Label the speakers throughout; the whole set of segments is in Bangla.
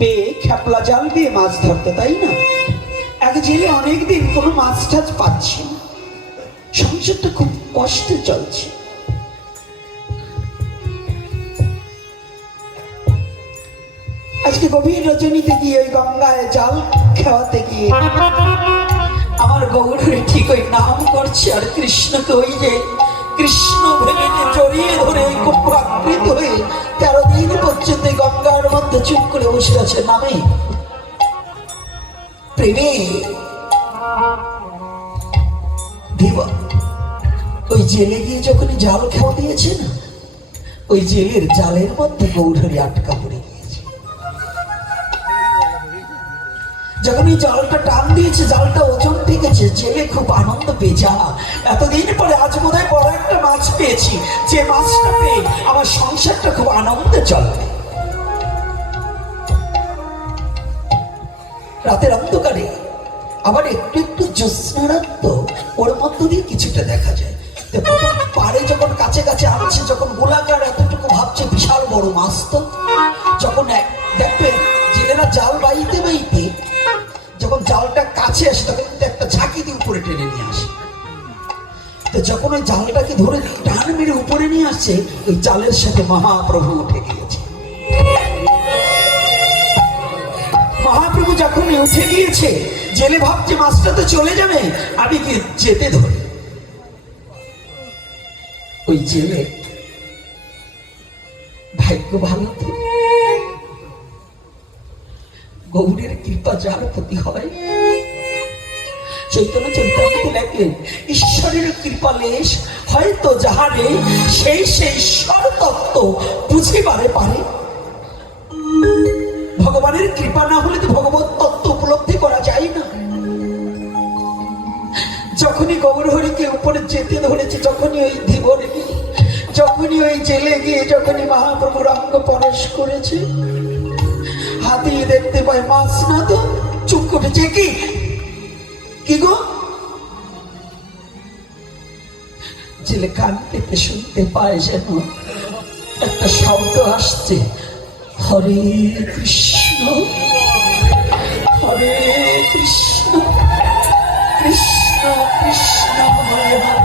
Speaker 1: পেয়ে খেপলা জাল দিয়ে মাছ ধরতো, তাই না? এক জেলে অনেকদিন কোনো মাছ টাছ পাচ্ছে না। সংসারটা খুব কষ্টে চলছে। আজকে গভীর রজনীতে গিয়ে ওই গঙ্গায় জাল খাওয়াতে গিয়ে আমার গৌরী ঠিক ওই নাম করছে আর কৃষ্ণকে ওই যে কৃষ্ণ জড়িয়ে ধরে হয়ে তেরো দিন পর্যন্ত গঙ্গার মধ্যে চুপ করে বসে আছে নামে ওই জেলে গিয়ে যখনই জাল খাওয়া দিয়েছে ওই জেলের জালের মধ্যে গৌরী আটকা পড়ে। যখন এই জালটা টান দিয়েছে, জালটা ওজন ঠেকেছে, জেলে খুব আনন্দ পেয়েছে এতদিন পরে আজ বোধহয় বড় একটা মাছ পেয়েছি। যে মাছটা পেয়ে আমার সংসারটা খুব আনন্দে চলবে রাতের অন্ধকারে আবার একটু একটু জ্যোৎস্নারাত্ম ওর মধ্য দিয়ে কিছুটা দেখা যায়। পাড়ে যখন কাছে কাছে আনছে যখন গোলাকার এতটুকু ভাবছে, বিশাল বড় মাছ তো, যখন দেখবে, জেলেরা জাল বাইতে বাইতে যখন জালটা কাছে আসে, তখন কিন্তু একটা ঝাঁকি দিয়ে উপরে টেনে নিয়ে আসে। তো যখন ওই জালটাকে ধরে টান মেরে উপরে নিয়ে আসছে ওই জালের সাথে মহাপ্রভু উঠে গিয়েছে। মহাপ্রভু যখন উঠে গিয়েছে, জেলে ভাবছে মাছটা তো চলে যাবে, আমি কি যেতে ধরে? ওই জেলে ভাগ্য ভালো গৌরের কৃপা যার ক্ষতি হয়। চৈতন্য চৈতন্য লেখলেন ঈশ্বরের কৃপা লেশ হয়তো যাহারে সেই সেই ঈশ্বর তত্ত্ব বুঝিবারে পারে। ভগবানের কৃপা না হলে তো ভগবত তত্ত্ব উপলব্ধি করা যায় না। যখনই গৌর হরিকে উপরে যেতে ধরেছে, যখনই ওই ধীবরে যখনই ওই জেলে গিয়ে যখনই মহাপ্রভুর অঙ্গ পরশ করেছে হাতিয়ে দেখতে পায় মাছ না তো? চুপ করেছে কি কি গো? জেলে কান পেতে শুনতে পায় যেন। একটা শব্দ আসছে। হরে কৃষ্ণ। হরে কৃষ্ণ। কৃষ্ণ কৃষ্ণ, হরে হরে।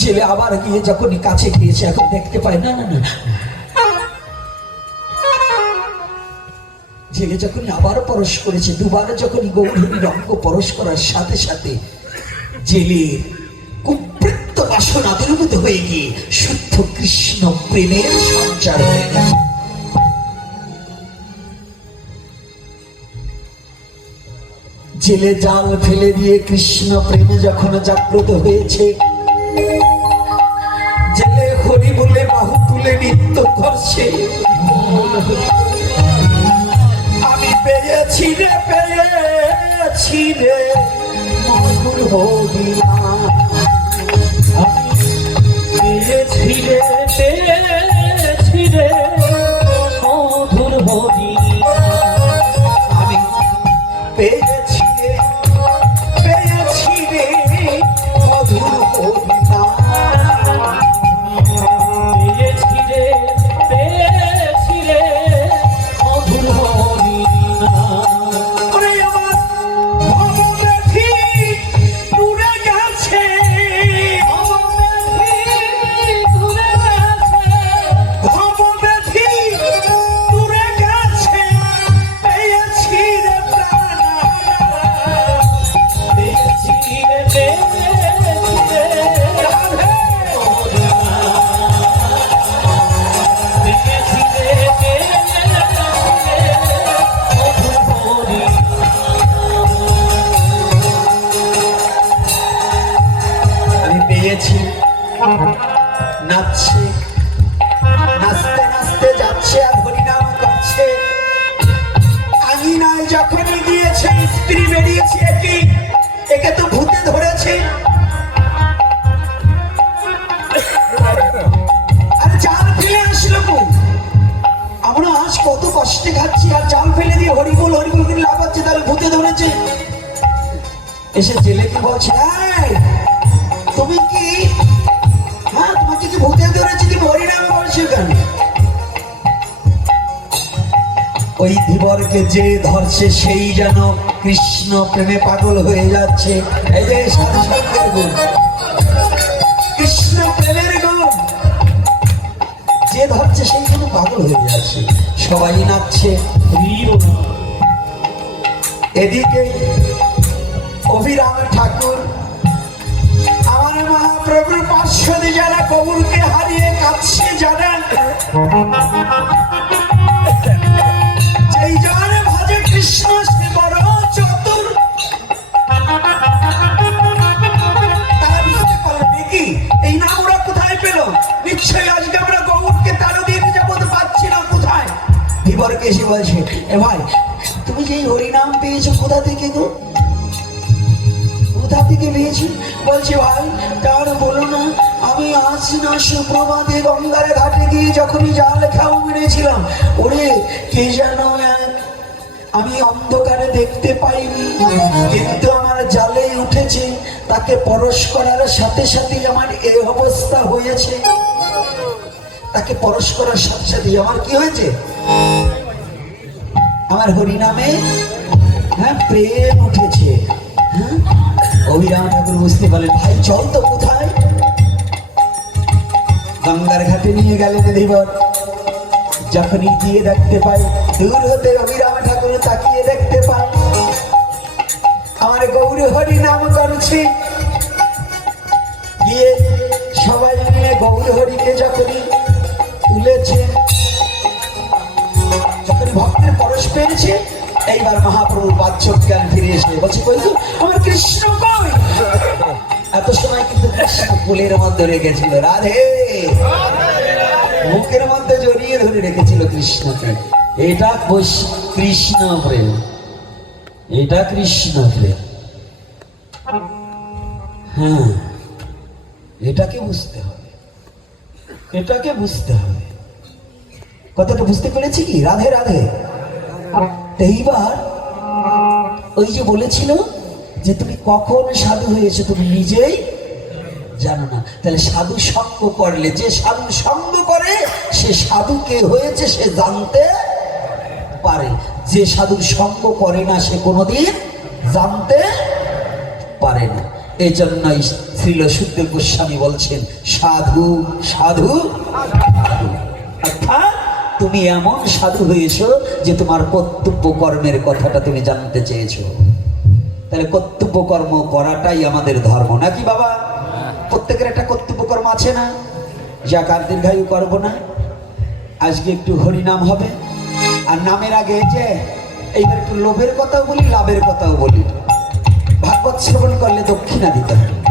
Speaker 1: জেলে আবার গিয়ে যখনই কাছে গিয়েছে, এখন দেখতে পায়, না না না। জেলে যখনই আবার পরশ করেছে, দুবার যখনই গৌরীর অঙ্গ পরশ করার সাথে সাথে জেলে কুবৃত্ত বাসনা দুর্গত হয়ে গিয়ে শুদ্ধ কৃষ্ণ প্রেমের সঞ্চার হয়ে গেছে জেলে জাল ফেলে দিয়ে কৃষ্ণ প্রেমে যখন জাগ্রত হয়েছে করছে আমি পেয়েছি রে পেয়েছি রে মধুর হরিয়া
Speaker 2: পেয়েছি রে পেয়েছি
Speaker 1: জাল কো আজ কত কষ্টে খাচ্ছি আর জাল ফেলে দিয়ে হরিবুল হরিবুল করে লাভ হচ্ছে তাহলে ভূতে ধরেছে। এসে জেলেকে বলছে? তুমি কি? হ্যাঁ তোমাকে কি ভূতে ধরেছে? তুমি হরিনাম বলছো কেন? ওই ধীবরকে যে ধরছে, সেই যেন কৃষ্ণ প্রেমে পাগল হয়ে যাচ্ছে। এই যে সাধু সঙ্গের গুণ। কৃষ্ণ প্রেমের গুণ যে ধরছে সেই কিন্তু পাগল হয়ে যাচ্ছে। সবাই নাচছে। এদিকে অভিরাম ঠাকুর, আমার মহাপ্রভুর পার্শ্বদে যারা কবুলকে হারিয়ে কাঁদছে যারা এ ভাই, তুমি যে হরিনাম পেয়েছ কোথা থেকে গো? কোথা থেকে পেয়েছি? বলছে, ভাই তার বলো না, আমি আজ না সুপ্রভাতে গঙ্গার ঘাটে গিয়ে যখনই জাল খাও মেরেছিলাম ওরে, কে যেন আমি অন্ধকারে দেখতে পাইনি। কিন্তু আমার জালে উঠেছে, তাকে পরশ করার সাথে সাথে আমার এই অবস্থা হয়েছে। তাকে পরশ করার সাথে সাথে আমার কি হয়েছে? আমার হরিনামে হ্যাঁ প্রেম উঠেছে হ্যাঁ? অভিরাম ঠাকুর বুঝতে পারলেন, ভাই, চল তো কোথায়? গঙ্গার ঘাটে নিয়ে গেলেন ধীবর যখনই গিয়ে দেখতে পাই, দূর হতে অভিরাম ঠাকুর তাকিয়ে দেখতে পাই। আমার গৌর হরি নাম করছে। গিয়ে সবাই মিলে গৌর হরিকে যখনই তুলেছে ভক্তের পরশ পেয়েছে। এইবার মহাপ্রভু বাচ্চক জ্ঞান ফিরে এসে বলছে কই গো, আমার কৃষ্ণ কই? এত সময় কিন্তু কৃষ্ণ ফুলের মধ্যে রেখেছিল রাধে। মুখের মধ্যে জড়িয়ে ধরে রেখেছিল কৃষ্ণকে। এটা কৃষ্ণ প্রেম। এটা কৃষ্ণ প্রেম। হ্যাঁ এটাকে বুঝতে হবে। এটাকে বুঝতে হবে। কথাটা বুঝতে পেরেছি কি? রাধে রাধে। এইবার ওই যে বলেছিল যে তুমি কখন সাধু হয়েছে তুমি নিজেই জানো না। তাহলে সাধু সঙ্গ করলে, যে সাধু সঙ্গ করে, সে সাধু কে হয়েছে সে জানতে পারে। যে সাধুর সঙ্গ করে না, সে কোনোদিন জানতে পারে না। এই জন্যই শ্রীল সুখদেব গোস্বামী বলছেন সাধু সাধু। অর্থাৎ তুমি এমন সাধু হয়েছ যে তোমার কর্তব্য কর্মের কথাটা তুমি জানতে চেয়েছো। তাহলে কর্তব্য কর্ম করাটাই আমাদের ধর্ম, নাকি বাবা? প্রত্যেকের একটা কর্তব্য কর্ম আছে না? যা কার দীর্ঘায়ু করব না? আজকে একটু হরিনাম হবে। আর নামের আগে যে, এইবার একটু লোভের কথাও বলি, লাভের কথাও বলি। ভাগবত শ্রবণ করলে দক্ষিণা দিতে হবে।